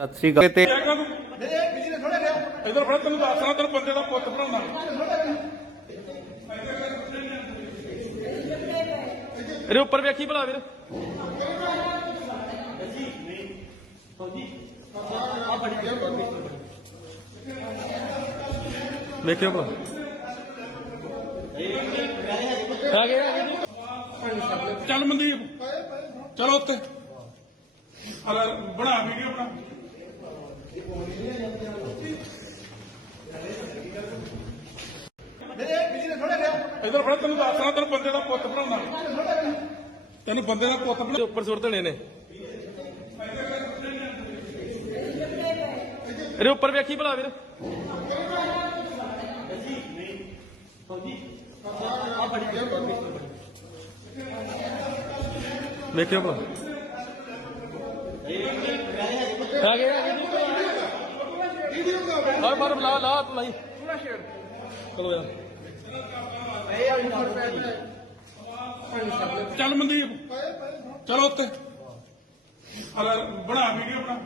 ਸਤਿ ਸ੍ਰੀ ਅਕਾਲ। ਤੇ ਇਧਰ ਫੜ ਤੈਨੂੰ ਦੱਸਣਾ ਤੈਨੂੰ ਬੰਦੇ ਦਾ ਪੁੱਤ ਬਣਾਉਣਾ ਇਹਦੇ ਉੱਪਰ ਵੇਖੀ ਭਲਾ ਵੀਰ। ਵੇਖਿਓ ਭਲਾ। ਆ ਗਿਆ ਚੱਲ ਮਨਦੀਪ, ਚਲੋ ਉੱਤੇ ਹਲਾ ਬਣਾ ਵੀਡੀਓ ਬਣਾ। ਇਧਰ ਫੜ ਤੈਨੂੰ ਦੱਸਣਾ ਤੈਨੂੰ ਬੰਦੇ ਦਾ ਪੁੱਤ ਬਣਾਉਣਾ। ਤੈਨੂੰ ਬੰਦੇ ਦਾ ਪੁੱਤ ਬਣਾ ਉੱਪਰ ਸੁੱਟ ਦੇਣੇ ਨੇ। ਇਹਦੇ ਉੱਪਰ ਵੇਖੀ ਭਲਾ ਵੀਰ। ਵੇਖਿਓ ਭਲਾ। ਆ ਗਿਆ ਆ ਗਿਆ। ਆ ਬਾਰ ਲਾ ਲਾ ਤੂੰ ਲਾਈ। ਚਲੋ ਯਾਰ। ਚੱਲ ਮਨਦੀਪ ਚਲੋ ਉੱਤੇ ਅਰੇ ਬਣਾ ਵੀਡੀਓ ਬਣਾ।